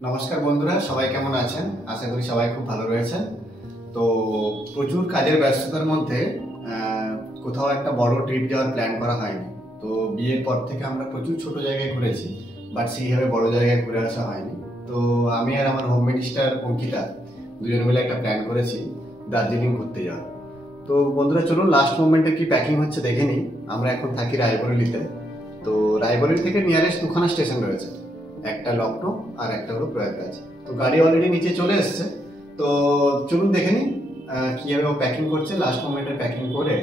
নমস্কার বন্ধুরা, সবাই কেমন আছেন? আশা করি সবাই খুব ভালো রয়েছেন। তো প্রচুর কাজের ব্যস্ততার মধ্যে কোথাও একটা বড় ট্রিপ যাওয়ার প্ল্যান করা হয়নি। তো বিয়ের পর থেকে আমরা প্রচুর ছোট জায়গায় ঘুরেছি, বাট সেইভাবে বড় জায়গায় ঘুরে আসা হয়নি। তো আমি আর আমার হোম মিনিস্টার অঙ্কিতা দুজন মিলে একটা প্ল্যান করেছি দার্জিলিং ঘুরতে যাওয়ার। তো বন্ধুরা চলুন লাস্ট মোমেন্টে কি প্যাকিং হচ্ছে দেখে নিই। আমরা এখন থাকি রায়বরেলিতে। তো রায়বরেলি থেকে নিয়ারেস্ট দুখানা স্টেশন রয়েছে, একটা লখনৌ আর একটা হলো প্রয়াগরাজ। তো গাড়ি অলরেডি নিচে চলে এসছে। তো চলুন দেখে নিই কীভাবে ও প্যাকিং করছে। লাস্ট মোমেন্টে প্যাকিং করে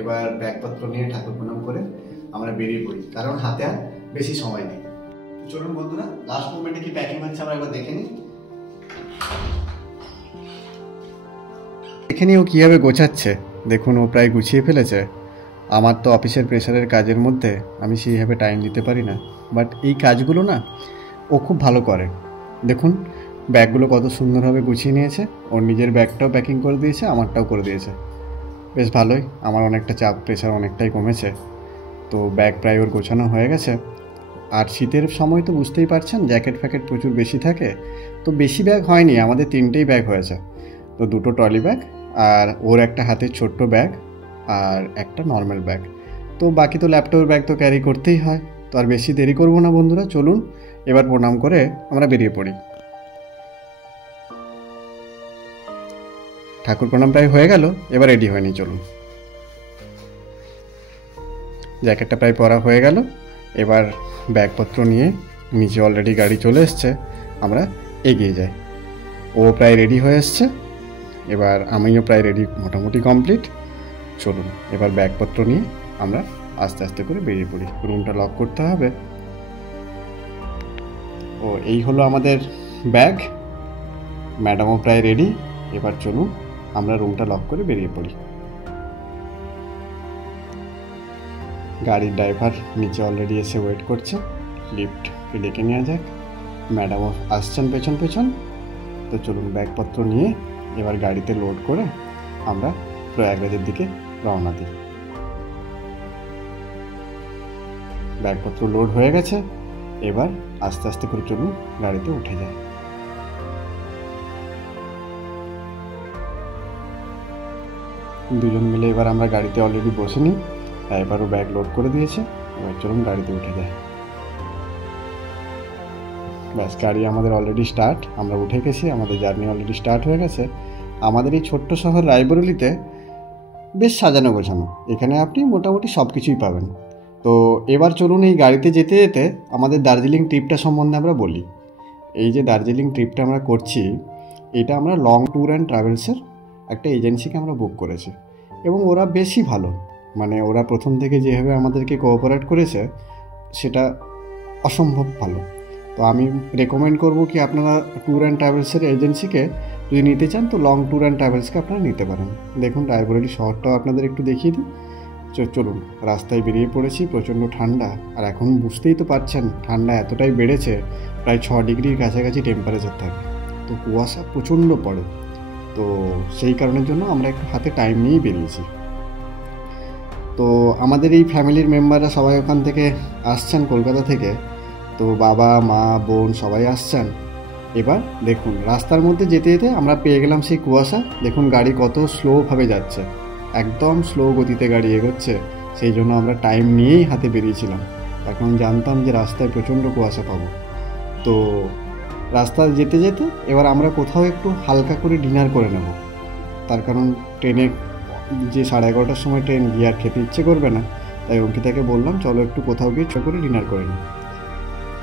এবার ব্যাগপত্র নিয়ে ঠাকুর প্রণাম করে আমরা বেরিয়ে পড়ি, কারণ হাতে আর বেশি সময় নেই। চলুন বন্ধুরা লাস্ট মোমেন্টে কি প্যাকিং হচ্ছে আমরা একবার দেখে নিই। দেখে ও কীভাবে গোছাচ্ছে দেখুন, ও প্রায় গুছিয়ে ফেলেছে। আমার তো অফিসের প্রেশারের কাজের মধ্যে আমি সেইভাবে টাইম দিতে পারি না, বাট এই কাজগুলো না ও খুব ভালো করে। দেখুন ব্যাগগুলো কত সুন্দরভাবে গুছিয়ে নিয়েছে। ওর নিজের ব্যাগটাও প্যাকিং করে দিয়েছে, আমারটাও করে দিয়েছে। বেশ ভালোই, আমার অনেকটা চাপ প্রেশার অনেকটাই কমেছে। তো ব্যাগ প্রায় ওর গোছানো হয়ে গেছে। আর শীতের সময় তো বুঝতেই পারছেন, জ্যাকেট ফ্যাকেট প্রচুর বেশি থাকে। তো বেশি ব্যাগ হয়নি, আমাদের 3টেই ব্যাগ হয়েছে। তো 2টো ট্রলি ব্যাগ আর ওর একটা হাতের ছোট্ট ব্যাগ আর একটা নর্মাল ব্যাগ। তো বাকি তো ল্যাপটপের ব্যাগ তো ক্যারি করতেই হয়। তো আর বেশি দেরি করবো না বন্ধুরা, চলুন এবার প্রণাম করে আমরা বেরিয়ে পড়ি। ঠাকুর প্রণাম প্রায় হয়ে গেল, এবার রেডি হয়নি, চলুন। জ্যাকেটটা প্রায় পরা হয়ে গেল, এবার ব্যাগপত্র নিয়ে নিচে অলরেডি গাড়ি চলে এসছে, আমরা এগিয়ে যাই। ও প্রায় রেডি হয়ে এসছে, এবার আমিও প্রায় রেডি, মোটামুটি কমপ্লিট। চলুন এবার ব্যাগপত্র নিয়ে আমরা আস্তে আস্তে করে বেরিয়ে পড়ি। রুমটা লক করতে হবে। ও এই হলো আমাদের ব্যাগ, ম্যাডামও প্রায় রেডি। এবার চলুন আমরা রুমটা লক করে বেরিয়ে পড়ি। গাড়ির ড্রাইভার নিচে অলরেডি এসে ওয়েট করছে, লিফটকে ডেকে নেওয়া যাক। ম্যাডামও আসছেন পেছন পেছন। তো চলুন ব্যাগপত্র নিয়ে এবার গাড়িতে লোড করে আমরা প্রয়াগরাজের দিকে রওনা দিই। ব্যাগপত্র লোড হয়ে গেছে, এবার আস্তে আস্তে করে চলুন গাড়িতে উঠে যায়। দুজন মিলে এবার আমরা গাড়িতে অলরেডি বসে নিই, ড্রাইভারও ব্যাগ লোড করে দিয়েছে। এবার চলুন গাড়িতে উঠে যায়। ব্যাস গাড়ি আমাদের অলরেডি স্টার্ট, আমরা উঠে গেছি, আমাদের জার্নি অলরেডি স্টার্ট হয়ে গেছে। আমাদের এই ছোট্ট শহর রায়বরেলিতে বেশ সাজানো গোছানো, এখানে আপনি মোটামুটি সব কিছুই পাবেন। তো এবার চলুন এই গাড়িতে যেতে যেতে আমাদের দার্জিলিং ট্রিপটা সম্বন্ধে আমরা বলি। এই যে দার্জিলিং ট্রিপটা আমরা করছি, এটা আমরা লং ট্যুর অ্যান্ড ট্রাভেলসের একটা এজেন্সিকে আমরা বুক করেছি, এবং ওরা বেশি ভালো, মানে ওরা প্রথম থেকে যেভাবে আমাদেরকে কোঅপারেট করেছে সেটা অসম্ভব ভালো। তো আমি রেকমেন্ড করব কি আপনারা ট্যুর অ্যান্ড ট্রাভেলসের এজেন্সিকে যদি নিতে চান, তো লং ট্যুর অ্যান্ড ট্রাভেলসকে আপনারা নিতে পারেন। দেখুন রায়বরেলি শহরটাও আপনাদের একটু দেখিয়ে দিই। চলুন রাস্তায় বেরিয়ে পড়েছি, প্রচণ্ড ঠান্ডা। আর এখন বুঝতেই তো পারছেন ঠান্ডা এতটাই বেড়েছে, প্রায় 6 ডিগ্রির কাছাকাছি টেম্পারেচার থাকে। তো কুয়াশা প্রচণ্ড পড়ে, তো সেই কারণের জন্য আমরা একটু হাতে টাইম নিয়েই বেরিয়েছি। তো আমাদের এই ফ্যামিলির মেম্বাররা সবাই ওখান থেকে আসছেন, কলকাতা থেকে। তো বাবা মা বোন সবাই আসছেন। এবার দেখুন রাস্তার মধ্যে যেতে যেতে আমরা পেয়ে গেলাম সেই কুয়াশা। দেখুন গাড়ি কত স্লোভাবে যাচ্ছে, একদম স্লো গতিতে গাড়ি এগোচ্ছে। সেই জন্য আমরা টাইম নিয়েই হাতে বেরিয়েছিলাম, এখন জানতাম যে রাস্তায় প্রচণ্ড কুয়াশা পাবো। তো রাস্তা যেতে যেতে এবার আমরা কোথাও একটু হালকা করে ডিনার করে নেব, তার কারণ ট্রেনে যে 11:30টার সময় ট্রেন, গিয়ে আর খেতে ইচ্ছে করবে না। তাই অঙ্কিতাকে বললাম চলো একটু কোথাও গিয়ে ছোটো করে ডিনার করে নিই।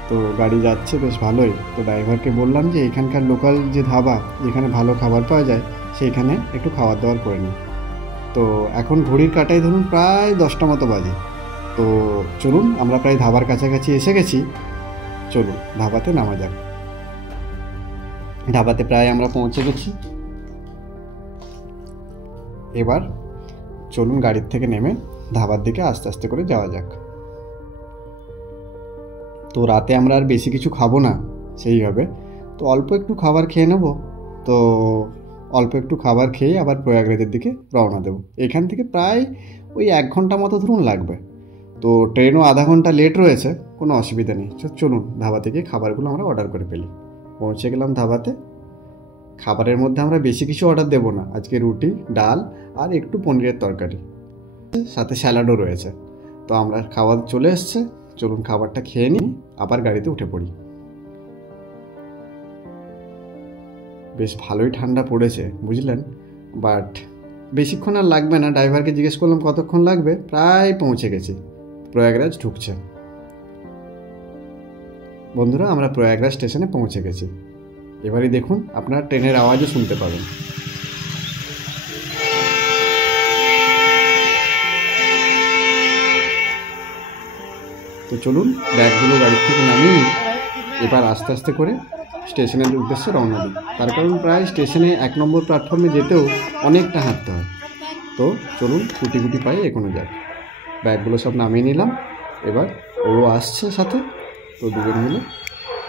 তো গাড়ি যাচ্ছে বেশ ভালোই। তো ড্রাইভারকে বললাম যে এখানকার লোকাল যে ধাবা যেখানে ভালো খাবার পাওয়া যায় সেইখানে একটু খাবার দাবার করে নিই। তো এখন ঘড়ির কাঁটায় ধরুন প্রায় 10টা মতো বাজে। তো চলুন আমরা প্রায় ধাবার কাছাকাছি এসে গেছি, চলুন ধাবাতে নামা যাক। ধাবাতে প্রায় আমরা পৌঁছে গেছি। এবার চলুন গাড়ির থেকে নেমে ধাবার দিকে আস্তে আস্তে করে যাওয়া যাক। তো রাতে আমরা আর বেশি কিছু খাবো না সেইভাবে, তো অল্প একটু খাবার খেয়ে নেব। তো অল্প একটু খাবার খেয়ে আবার প্রয়াগরাজের দিকে রওনা দেবো। এখান থেকে প্রায় ওই 1 ঘন্টা মতো ধরুন লাগবে। তো ট্রেনও আধা ঘন্টা লেট রয়েছে, কোনো অসুবিধা নেই। চলুন ধাবা থেকে খাবারগুলো আমরা অর্ডার করে ফেলি। পৌঁছে গেলাম ধাবাতে। খাবারের মধ্যে আমরা বেশি কিছু অর্ডার দেবো না, আজকে রুটি, ডাল আর একটু পনিরের তরকারি, সাথে স্যালাডও রয়েছে। তো আমরা খাবার চলে এসছে, চলুন খাবারটা খেয়ে নিই, আবার গাড়িতে উঠে পড়ি। বেশ ভালোই ঠান্ডা পড়েছে বুঝলেন, বাট বেশিক্ষণ আর লাগবে না। ড্রাইভারকে জিজ্ঞেস করলাম কতক্ষণ লাগবে, প্রায় পৌঁছে গেছি। প্রয়াগরাজ ঢুকছে। বন্ধুরা, আমরা প্রয়াগরাজ স্টেশনে পৌঁছে গেছি। এবারে দেখুন, আপনারা ট্রেনের আওয়াজও শুনতে পাবেন। তো চলুন ব্যাগগুলো গাড়ির থেকে নামিয়ে নিই, এবার আস্তে আস্তে করে স্টেশনের উদ্দেশ্যে রওনা দিই। তার কারণ প্রায় স্টেশনে 1 নম্বর প্ল্যাটফর্মে যেতেও অনেকটা হাঁটতে হয়। তো চলুন গুটি গুটি পায়ে এগোনো যাক। ব্যাগগুলো সব নামিয়ে নিলাম, এবার ও আসছে সাথে। তো দুজন মিলে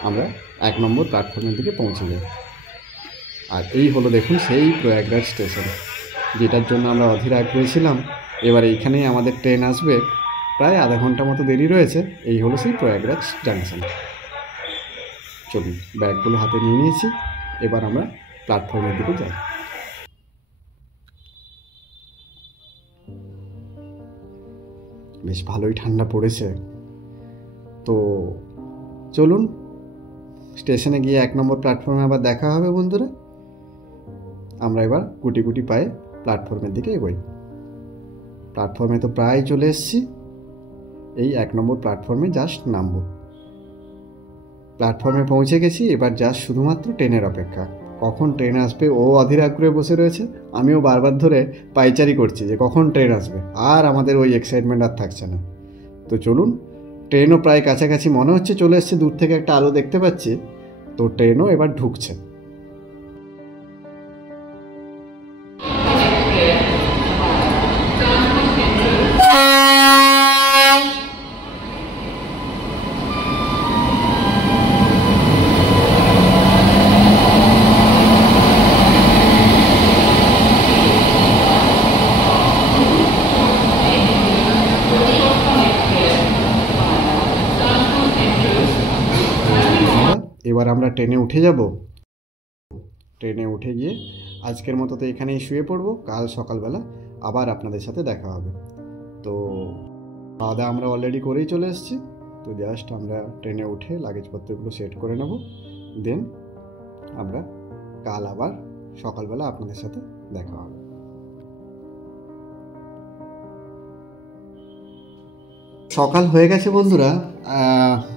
আমরা 1 নম্বর প্ল্যাটফর্মের দিকে পৌঁছে যাই। আর এই হলো দেখুন সেই প্রয়াগরাজ স্টেশন, যেটার জন্য আমরা অধীর আগ্রহী ছিলাম। এবার এইখানেই আমাদের ট্রেন আসবে, প্রায় আধা ঘন্টা মতো দেরি রয়েছে। এই হলো সেই প্রয়াগরাজ জাংশন। চলুন, ব্যাগগুলো হাতে নিয়ে নিয়েছি, এবার আমরা প্ল্যাটফর্মের দিকে যাই। বেশ ভালোই ঠান্ডা পড়েছে। তো চলুন স্টেশনে গিয়ে 1 নম্বর প্ল্যাটফর্মে আবার দেখা হবে বন্ধুরা। আমরা এবার গুটি গুটি পায়ে প্ল্যাটফর্মের দিকে এগোই। প্ল্যাটফর্মে তো প্রায় চলে এসেছি, এই 1 নম্বর প্ল্যাটফর্মে জাস্ট নামবো। প্ল্যাটফর্মে পৌঁছে গেছি, এবার জাস্ট শুধুমাত্র ট্রেনের অপেক্ষা। কখন ট্রেন আসবে ও অধীর আগ্রহে বসে রয়েছে, আমিও বারবার ধরে পাইচারি করছি যে কখন ট্রেন আসবে। আর আমাদের ওই এক্সাইটমেন্ট আর থাকছে না। তো চলুন, ট্রেনও প্রায় কাছাকাছি মনে হচ্ছে চলে এসছে, দূর থেকে একটা আলো দেখতে পাচ্ছি। তো ট্রেনও এবার ঢুকছে। এবার আমরা ট্রেনে উঠে যাব। ট্রেনে উঠে গিয়ে আজকের মতো তো এখানেই শুয়ে পড়বো, কাল সকালবেলা আবার আপনাদের সাথে দেখা হবে। তো খাওয়া দাওয়া আমরা অলরেডি করেই চলে এসেছি। তো জাস্ট আমরা ট্রেনে উঠে লাগেজপত্রগুলো সেট করে নেব, দেন আমরা কাল আবার সকালবেলা আপনাদের সাথে দেখা হবে। সকাল হয়ে গেছে বন্ধুরা।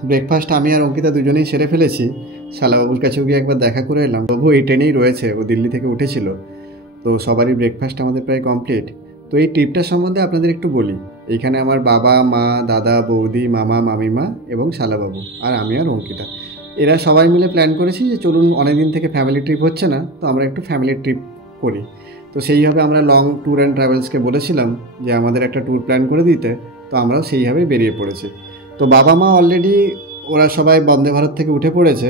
ব্রেকফাস্ট আমি আর অঙ্কিতা দুজনেই সেরে ফেলেছি। শালাবাবুর কাছেও গিয়ে একবার দেখা করে এলাম। বাবু এই ট্রেনেই রয়েছে, ও দিল্লি থেকে উঠেছিল। তো সবারই ব্রেকফাস্ট আমাদের প্রায় কমপ্লিট। তো এই ট্রিপটার সম্বন্ধে আপনাদের একটু বলি। এইখানে আমার বাবা, মা, দাদা, বৌদি, মামা, মামিমা এবং শালাবাবু আর আমি আর অঙ্কিতা, এরা সবাই মিলে প্ল্যান করেছি যে চলুন, অনেকদিন থেকে ফ্যামিলি ট্রিপ হচ্ছে না, তো আমরা একটু ফ্যামিলি ট্রিপ করি। তো সেইভাবে আমরা লং ট্যুর অ্যান্ড ট্রাভেলসকে বলেছিলাম যে আমাদের একটা ট্যুর প্ল্যান করে দিতে। তো আমরাও সেইভাবেই বেরিয়ে পড়েছি। তো বাবা মা অলরেডি ওরা সবাই বন্দে ভারত থেকে উঠে পড়েছে,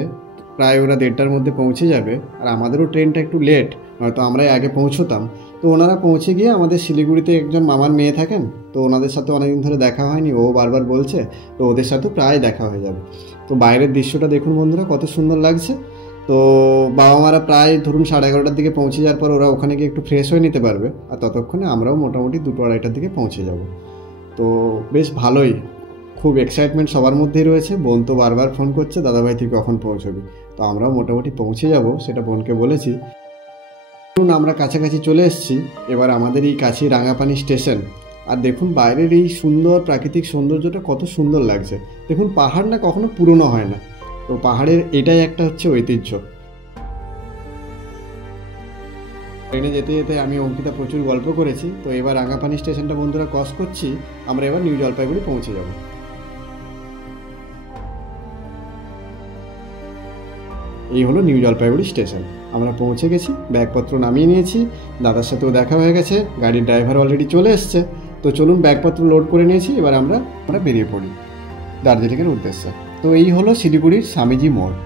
প্রায় ওরা 1:30টার মধ্যে পৌঁছে যাবে। আর আমাদেরও ট্রেনটা একটু লেট, হয়তো আমরাই আগে পৌঁছতাম। তো ওনারা পৌঁছে গিয়ে আমাদের শিলিগুড়িতে একজন মামার মেয়ে থাকেন, তো ওনাদের সাথে অনেকদিন ধরে দেখা হয়নি, ও বারবার বলছে, তো ওদের সাথে প্রায় দেখা হয়ে যাবে। তো বাইরের দৃশ্যটা দেখুন বন্ধুরা, কত সুন্দর লাগছে। তো বাবা মারা প্রায় ধরুন 11:30টার দিকে পৌঁছে যাওয়ার পর ওরা ওখানে গিয়ে একটু ফ্রেশ হয়ে নিতে পারবে, আর ততক্ষণে আমরাও মোটামুটি 2-2:30টার দিকে পৌঁছে যাব। তো বেশ ভালোই, খুব এক্সাইটমেন্ট সবার মধ্যেই রয়েছে। বোন তো বারবার ফোন করছে, দাদাভাই তুই কখন পৌঁছবি। তো আমরাও মোটামুটি পৌঁছে যাব, সেটা বোনকে বলেছি। দেখুন আমরা কাছাকাছি চলে এসেছি। এবার আমাদের এই কাছে রাঙাপানি স্টেশন। আর দেখুন বাইরের এই সুন্দর প্রাকৃতিক সৌন্দর্যটা কত সুন্দর লাগছে। দেখুন পাহাড় না কখনো পুরনো হয় না, তো পাহাড়ের এটাই একটা হচ্ছে ঐতিহ্য। ট্রেনে যেতে যেতে আমি অঙ্কিতা প্রচুর গল্প করেছি। তো এবার রাঙাপানি স্টেশনটা বন্ধুরা ক্রস করছি, আমরা এবার নিউ জলপাইগুড়ি পৌঁছে যাব। এই হলো নিউ জলপাইগুড়ি স্টেশন। আমরা পৌঁছে গেছি, ব্যাগপত্র নামিয়ে নিয়েছি, দাদার সাথেও দেখা হয়ে গেছে, গাড়ির ড্রাইভার অলরেডি চলে এসছে। তো চলুন ব্যাগপত্র লোড করে নিয়েছি, এবার আমরা বেরিয়ে পড়ি দার্জিলিংয়ের উদ্দেশ্যে। তো এই হলো শিলিগুড়ির স্বামীজি মোড়।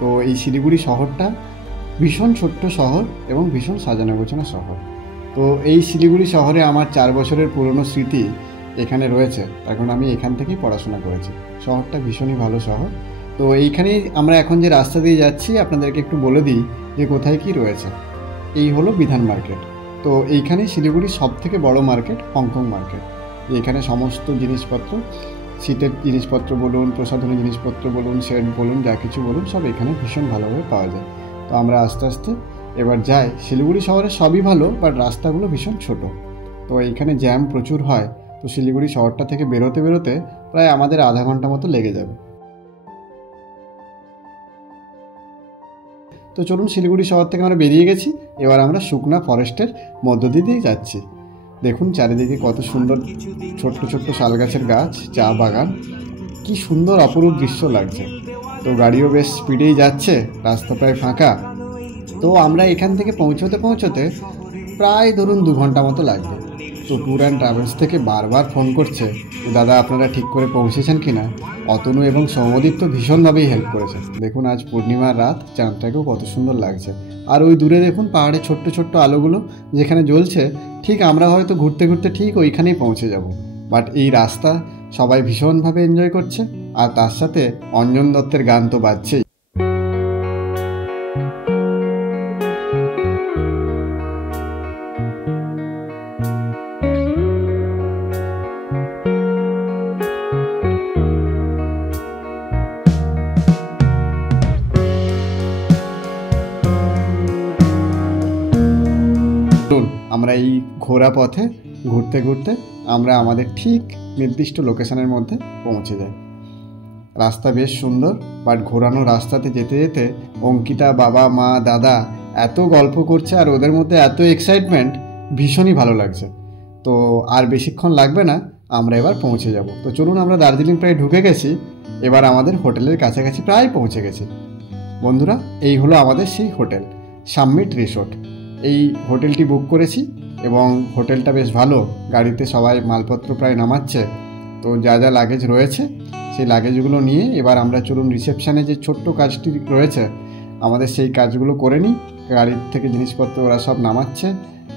তো এই শিলিগুড়ি শহরটা ভীষণ ছোট্ট শহর এবং ভীষণ সাজানো গোছানো শহর। তো এই শিলিগুড়ি শহরে আমার 4 বছরের পুরনো স্মৃতি এখানে রয়েছে, এখন আমি এখান থেকেই পড়াশোনা করেছি। শহরটা ভীষণই ভালো শহর। তো এইখানেই আমরা এখন যে রাস্তা দিয়ে যাচ্ছি আপনাদেরকে একটু বলে দিই যে কোথায় কি রয়েছে। এই হলো বিধান মার্কেট। তো এইখানে শিলিগুড়ির সবথেকে বড় মার্কেট হংকং মার্কেট। এখানে সমস্ত জিনিসপত্র, শীতের জিনিসপত্র বলুন, প্রসাধনী জিনিসপত্র বলুন, সেট বলুন, যা কিছু বলুন, সব এখানে ভীষণ ভালোভাবে পাওয়া যায়। তো আমরা আস্তে আস্তে এবার যাই। শিলিগুড়ি শহরে সবই ভালো, বাট রাস্তাগুলো ভীষণ ছোট, তো এইখানে জ্যাম প্রচুর হয়। তো শিলিগুড়ি শহরটা থেকে বেরোতে বেরোতে প্রায় আমাদের আধা ঘন্টা মতো লেগে যাবে। তো চলুন, শিলিগুড়ি শহর থেকে আমরা বেরিয়ে গেছি। এবার আমরা শুকনা ফরেস্টের মধ্য দিয়ে যাচ্ছি। দেখুন চারিদিকে কত সুন্দর ছোট্ট ছোট্ট শাল গাছের গাছ, চা বাগান, কি সুন্দর অপরূপ দৃশ্য লাগছে। তো গাড়িও বেশ স্পিডেই যাচ্ছে, রাস্তা প্রায় ফাঁকা। তো আমরা এখান থেকে পৌঁছতে প্রায় ধরুন 2 ঘন্টা মতো লাগবে। তো ট্যুর অ্যান্ড ট্রাভেলস থেকে বারবার ফোন করছে দাদা আপনারা ঠিক করে পৌঁছেছেন কি না। অতনু এবং সৌমদীপ তো ভীষণভাবেই হেল্প করেছে। দেখুন আজ পূর্ণিমার রাত, চাঁদটাকেও কত সুন্দর লাগছে। আর ওই দূরে দেখুন পাহাড়ে ছোট্ট ছোট্ট আলোগুলো যেখানে জ্বলছে, ঠিক আমরা হয়তো ঘুরতে ঘুরতে ঠিক ওইখানেই পৌঁছে যাব। বাট এই রাস্তা সবাই ভীষণভাবে এনজয় করছে, আর তার সাথে অঞ্জন দত্তের গান তো বাজছেই। আমরা এই ঘোরা পথে ঘুরতে ঘুরতে আমরা আমাদের ঠিক নির্দিষ্ট লোকেশনের মধ্যে পৌঁছে যাই। রাস্তা বেশ সুন্দর, বাট ঘোরানো রাস্তাতে যেতে যেতে অঙ্কিতা, বাবা, মা, দাদা এত গল্প করছে আর ওদের মধ্যে এত এক্সাইটমেন্ট, ভীষণই ভালো লাগছে। তো আর বেশিক্ষণ লাগবে না, আমরা এবার পৌঁছে যাব। তো চলুন, আমরা দার্জিলিং প্রায় ঢুকে গেছি, এবার আমাদের হোটেলের কাছাকাছি প্রায় পৌঁছে গেছি। বন্ধুরা, এই হলো আমাদের সেই হোটেল, সামিট রিসোর্ট। এই হোটেলটি বুক করেছি এবং হোটেলটা বেশ ভালো। গাড়িতে সবাই মালপত্র প্রায় নামাচ্ছে। তো যা যা লাগেজ রয়েছে সেই লাগেজগুলো নিয়ে এবার আমরা চলুন রিসেপশানে যে ছোট্ট কাজটি রয়েছে আমাদের সেই কাজগুলো করে নিই। গাড়ির থেকে জিনিসপত্র ওরা সব নামাচ্ছে,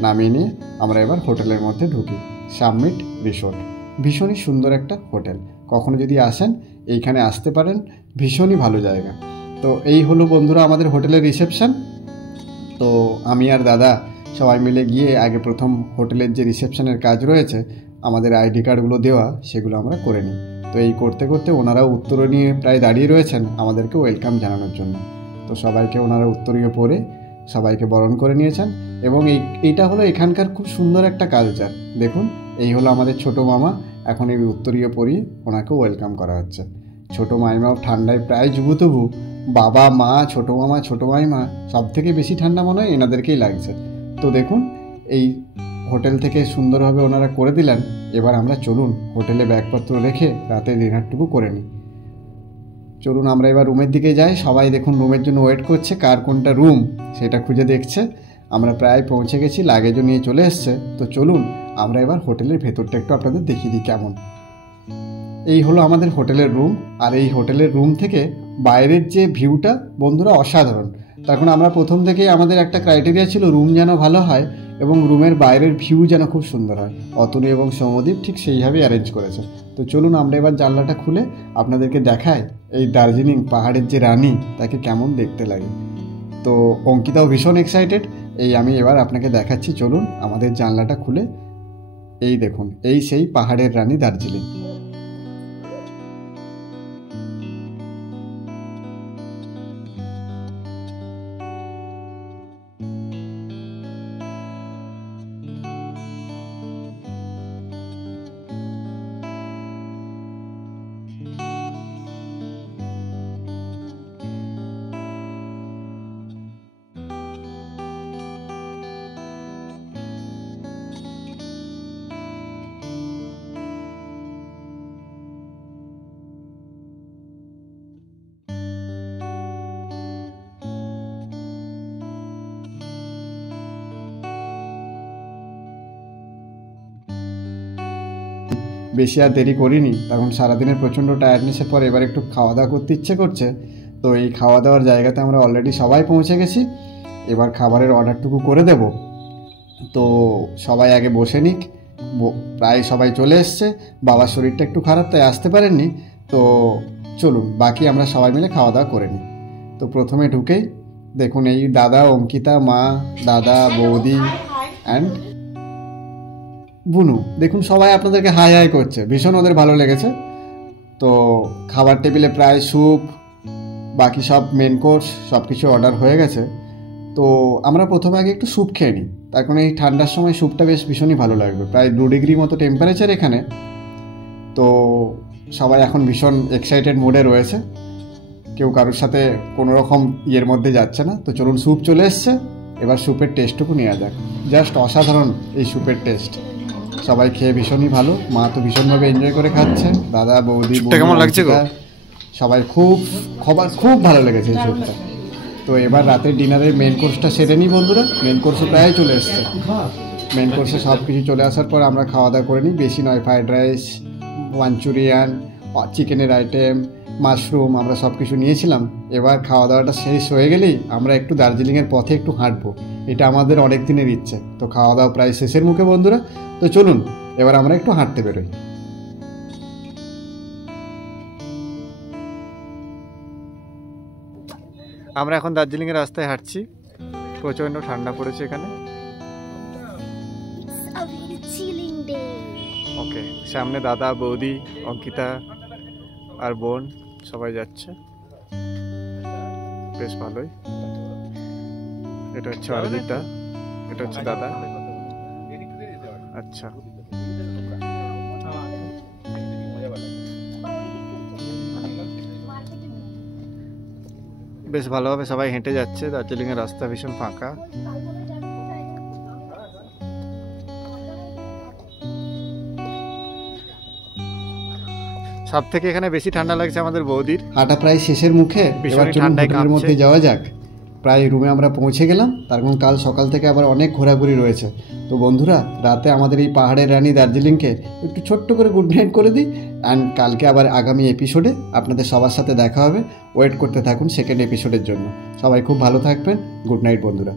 নামিয়ে নিয়ে আমরা এবার হোটেলের মধ্যে ঢুকি। সামিট রিসোর্ট ভীষণই সুন্দর একটা হোটেল, কখনো যদি আসেন এইখানে আসতে পারেন, ভীষণই ভালো জায়গা। তো এই হলো বন্ধুরা আমাদের হোটেলের রিসেপশান। তো আমি আর দাদা সবাই মিলে গিয়ে আগে প্রথম হোটেলের যে রিসেপশনের কাজ রয়েছে, আমাদের আইডি কার্ডগুলো দেওয়া, সেগুলো আমরা করে নিই। তো এই করতে করতে ওনারাও উত্তরীয় নিয়ে প্রায় দাঁড়িয়ে রয়েছেন আমাদেরকে ওয়েলকাম জানানোর জন্য। তো সবাইকে ওনারা উত্তরীয় পরে সবাইকে বরণ করে নিয়েছেন। এবং এইটা হলো এখানকার খুব সুন্দর একটা কালচার। দেখুন, এই হলো আমাদের ছোট মামা, এখন এই উত্তরীয় পরিয়ে ওনাকেও ওয়েলকাম করা হচ্ছে। ছোট মাইমাও ঠান্ডায় প্রায় জুবুতবু, বাবা, মা, ছোট মামা, ছোট মাইমা সব থেকে বেশি ঠান্ডা মনে হয় এনাদেরকেই লাগছে। তো দেখুন, এই হোটেল থেকে সুন্দরভাবে ওনারা করে দিলেন। এবার আমরা চলুন হোটেলে ব্যাগপত্র রেখে রাতের ডিনারটুকু করে নিই। চলুন আমরা এবার রুমের দিকে যাই। সবাই দেখুন রুমের জন্য ওয়েট করছে, কার কোনটা রুম সেটা খুঁজে দেখছে। আমরা প্রায় পৌঁছে গেছি, লাগেজও নিয়ে চলে এসছে। তো চলুন আমরা এবার হোটেলের ভেতরটা একটু আপনাদের দেখিয়ে দিই কেমন। এই হলো আমাদের হোটেলের রুম। আর এই হোটেলের রুম থেকে বাইরের যে ভিউটা বন্ধুরা অসাধারণ। তখন আমরা প্রথম থেকেই আমাদের একটা ক্রাইটেরিয়া ছিল রুম যেন ভালো হয় এবং রুমের বাইরের ভিউ যেন খুব সুন্দর হয়। অতনু এবং সৌমদীপ ঠিক সেইভাবেই অ্যারেঞ্জ করেছে। তো চলুন আমরা এবার জানলাটা খুলে আপনাদেরকে দেখাই এই দার্জিলিং পাহাড়ের যে রানী তাকে কেমন দেখতে লাগে। তো অঙ্কিতাও ভীষণ এক্সাইটেড। আমি এবার আপনাকে দেখাচ্ছি, চলুন আমাদের জানলাটা খুলে। এই দেখুন, এই সেই পাহাড়ের রানী দার্জিলিং। বেশি আর দেরি করিনি, তখন সারাদিনের প্রচণ্ড টায়ার্ডনেসের পর এবার একটু খাওয়া দাওয়া করতে ইচ্ছে করছে। তো এই খাওয়া দাওয়ার জায়গাতে আমরা অলরেডি সবাই পৌঁছে গেছি। এবার খাবারের অর্ডারটুকু করে দেব। তো সবাই আগে বসে নিক, প্রায় সবাই চলে এসছে। বাবার শরীরটা একটু খারাপ, তাই আসতে পারেননি। তো চলুন বাকি আমরা সবাই মিলে খাওয়া দাওয়া করে নিই। তো প্রথমে ঢুকেই দেখুন এই দাদা, অঙ্কিতা, মা, দাদা, বৌদি অ্যান্ড বুনু, দেখুন সবাই আপনাদেরকে হাই হাই করছে, ভীষণ ওদের ভালো লেগেছে। তো খাবার টেবিলে প্রায় স্যুপ, বাকি সব মেন কোর্স সব কিছু অর্ডার হয়ে গেছে। তো আমরা প্রথমে আগে একটু স্যুপ খেয়ে নিই, তার কারণ এই ঠান্ডার সময় স্যুপটা বেশ ভীষণই ভালো লাগবে। প্রায় 2 ডিগ্রি মতো টেম্পারেচার এখানে। তো সবাই এখন ভীষণ এক্সাইটেড মোডে রয়েছে, কেউ কারোর সাথে কোনো রকম ইয়ের মধ্যে যাচ্ছে না। তো চলুন, স্যুপ চলে এসছে, এবার স্যুপের টেস্টটুকু নেওয়া যাক। জাস্ট অসাধারণ এই স্যুপের টেস্ট, সবাই খেয়ে ভীষণই ভালো। মা তো ভীষণভাবে এনজয় করে খাচ্ছে, দাদা, বৌদি, কেমন লাগছে গো? সবাই খুব ভালো লেগেছে এই স্যুপটা। তো এবার রাতের ডিনারের মেন কোর্সটা সেরে নিই বন্ধুরা। মেন কোর্সও প্রায় চলে এসছে। মেন কোর্সে সব কিছু চলে আসার পর আমরা খাওয়া দাওয়া করে নিই। বেশি নয়, ফ্রাইড রাইস, মাঞ্চুরিয়ান, চিকেনের আইটেম, মাশরুম, আমরা সব কিছু নিয়েছিলাম। এবার খাওয়া দাওয়াটা শেষ হয়ে গেলেই আমরা একটু দার্জিলিংয়ের পথে একটু হাঁটবো, এটা আমাদের অনেক দিনের ইচ্ছে। তো খাওয়া দাওয়া প্রায় শেষের মুখে বন্ধুরা, তো চলুন এবার আমরা একটু হাঁটতে বেরোই। আমরা এখন দার্জিলিংয়ের রাস্তায় হাঁটছি, প্রচণ্ড ঠান্ডা পড়েছে এখানে। ওকে, সামনে দাদা, বৌদি, অঙ্কিতা আর বোন সবাই যাচ্ছে, বেশ ভালোই। এটা হচ্ছে অরিজিৎদা, এটা হচ্ছে দাদা। আচ্ছা, বেশ ভালোভাবে সবাই হেঁটে যাচ্ছে। দার্জিলিংয়ের রাস্তা ভীষণ ফাঁকা। সব থেকে এখানে বেশি ঠান্ডা লাগছে আমাদের বৌদির। হাঁটা প্রায় শেষের মুখে, এবার চলুন হোটেলের মধ্যে যাওয়া যাক। প্রায় রুমে আমরা পৌঁছে গেলাম, তার কারণ কাল সকাল থেকে আবার অনেক ঘোরাঘুরি রয়েছে। তো বন্ধুরা, রাতে আমাদের এই পাহাড়ের রানী দার্জিলিংকে একটু ছোট্ট করে গুড নাইট করে দিই। অ্যান্ড কালকে আবার আগামী এপিসোডে আপনাদের সবার সাথে দেখা হবে। ওয়েট করতে থাকুন সেকেন্ড এপিসোডের জন্য। সবাই খুব ভালো থাকবেন। গুড নাইট বন্ধুরা।